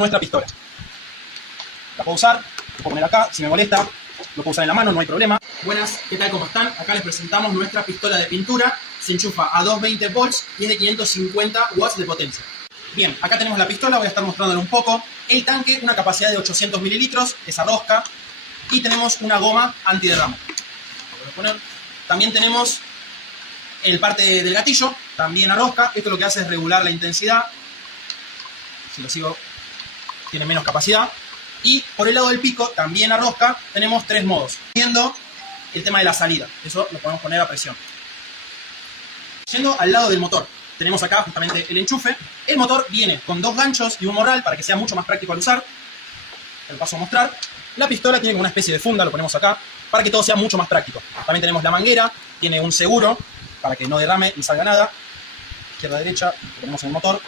nuestra pistola. La puedo usar, la puedo poner acá, si me molesta, lo puedo usar en la mano, no hay problema. Buenas, ¿qué tal? ¿Cómo están? Acá les presentamos nuestra pistola de pintura. Se enchufa a 220 volts y es de 550 watts de potencia. Bien, acá tenemos la pistola, voy a estar mostrándole un poco. El tanque, una capacidad de 800 mililitros, esa rosca. Y tenemos una goma antiderrame. También tenemos el parte del gatillo, también a rosca. Esto lo que hace es regular la intensidad. Si lo sigo, tiene menos capacidad. Y por el lado del pico, también a rosca, tenemos 3 modos. Viendo el tema de la salida, eso lo podemos poner a presión. Yendo al lado del motor, tenemos acá justamente el enchufe. El motor viene con 2 ganchos y un morral para que sea mucho más práctico al usar. Te lo paso a mostrar. La pistola tiene como una especie de funda, lo ponemos acá, para que todo sea mucho más práctico. También tenemos la manguera, tiene un seguro para que no derrame ni salga nada. Izquierda, derecha, lo ponemos en el motor.